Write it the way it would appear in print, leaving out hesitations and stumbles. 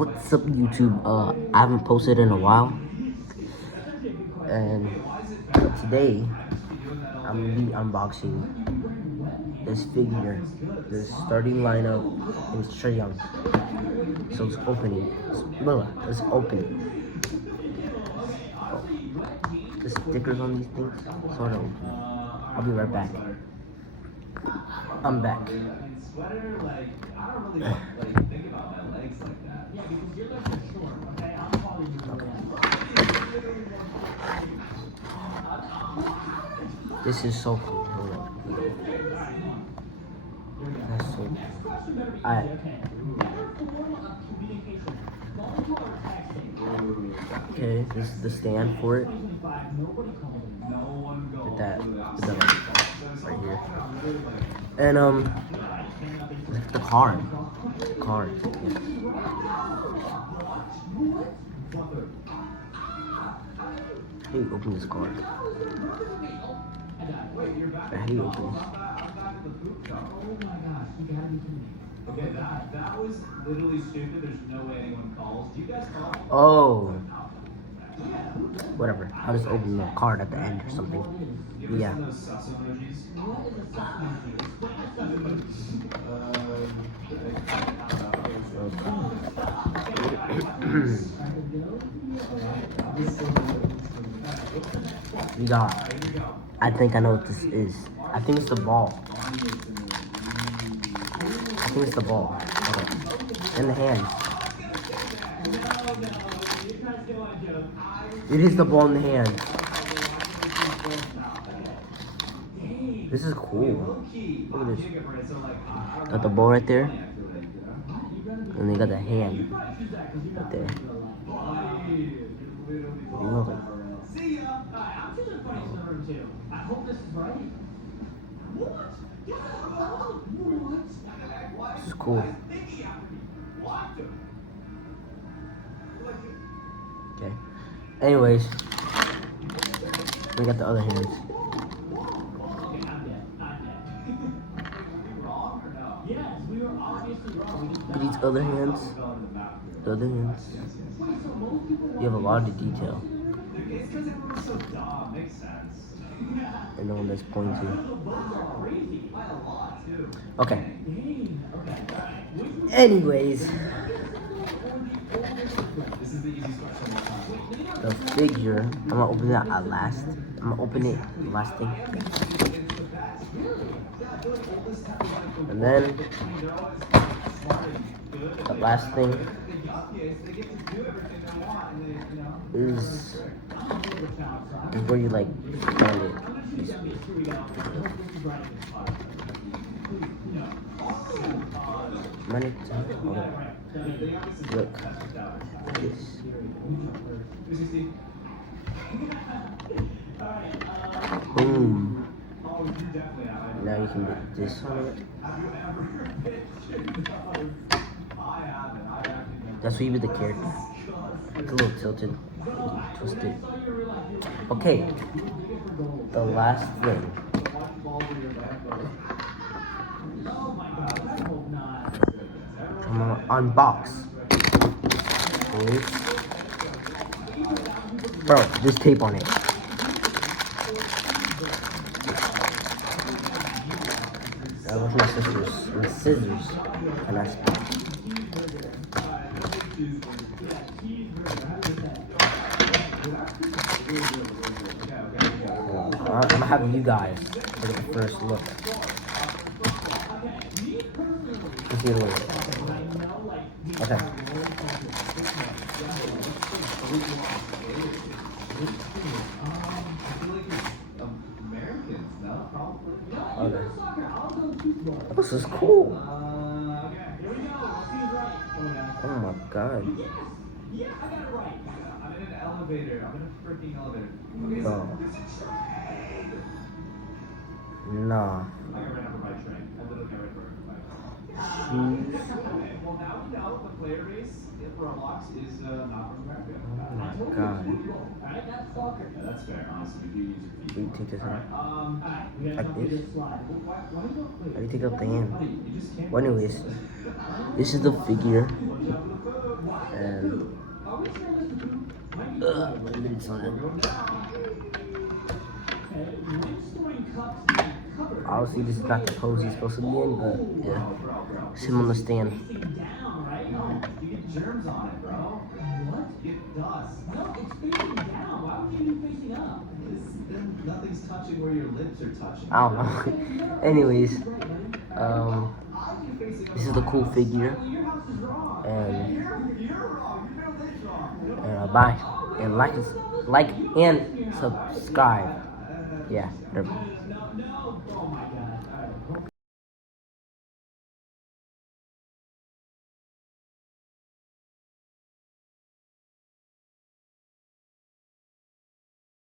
What's up, YouTube? I haven't posted in a while, and today I'm gonna be unboxing this figure, this starting lineup, and it's Trae Young. So it's opening. It's opening. Oh, the stickers on these things, sort of. I'll be right back. I'm back. This is so cool. Hold on. That's so cool. Okay, this is the stand for it. Get that right here. And the card. Yeah. How do you open this card? How do you open this? Okay, that was literally stupid. There's no way anyone calls. Do you guys call? Oh. Whatever. I'll just open the card at the end or something. Yeah. We got. I think I know what this is. I think it's the ball. I think it's the ball. Okay. In the hand. It is the ball in the hand. This is cool. Look at this. Got the ball right there. And they got the hand right there. Look like. This is cool. Okay. Anyways, we got the other hands. These other hands. The other hands. You have a lot of detail. And the one that's pointing. Okay. Anyways. The figure. I'm gonna open that at last. I'm gonna open it the last thing. And then the last thing is where you like find it. Look. This. Boom. Now you can get this on it. That's what you with the character. It's a little tilted, twisted. Okay. The last thing. I'm gonna unbox. Bro, there's tape on it. Where's my scissors? My scissors. And I I'm gonna have you guys take the first look. Let's see the way. Okay. Okay. This is cool. Oh my god. Yeah, I got it right. I'm in an elevator. I'm in a freaking elevator. Okay, Oh. Nah. I got ran over by a train. I literally got ran over by a Shoes. train. Well, now we know the player base for Roblox is not from America. Oh my god. Alright, that's soccer. Yeah, that's fair. Honestly, we do use your feet. Do you take this out? Like this? How do you take out the hand? Well, anyways, this is the figure. Limited on it. Obviously, this is not the pose he's supposed to be in, but yeah. It's him on the stand. Down, right? No, you get germs on it, bro. What? You get dust. No, it's facing down. Why would you be facing up? Because then nothing's touching where your lips are touching. I don't know. Anyways, this is the cool figure, and bye, and like and subscribe. Yeah, whatever. No. Oh my God. All right.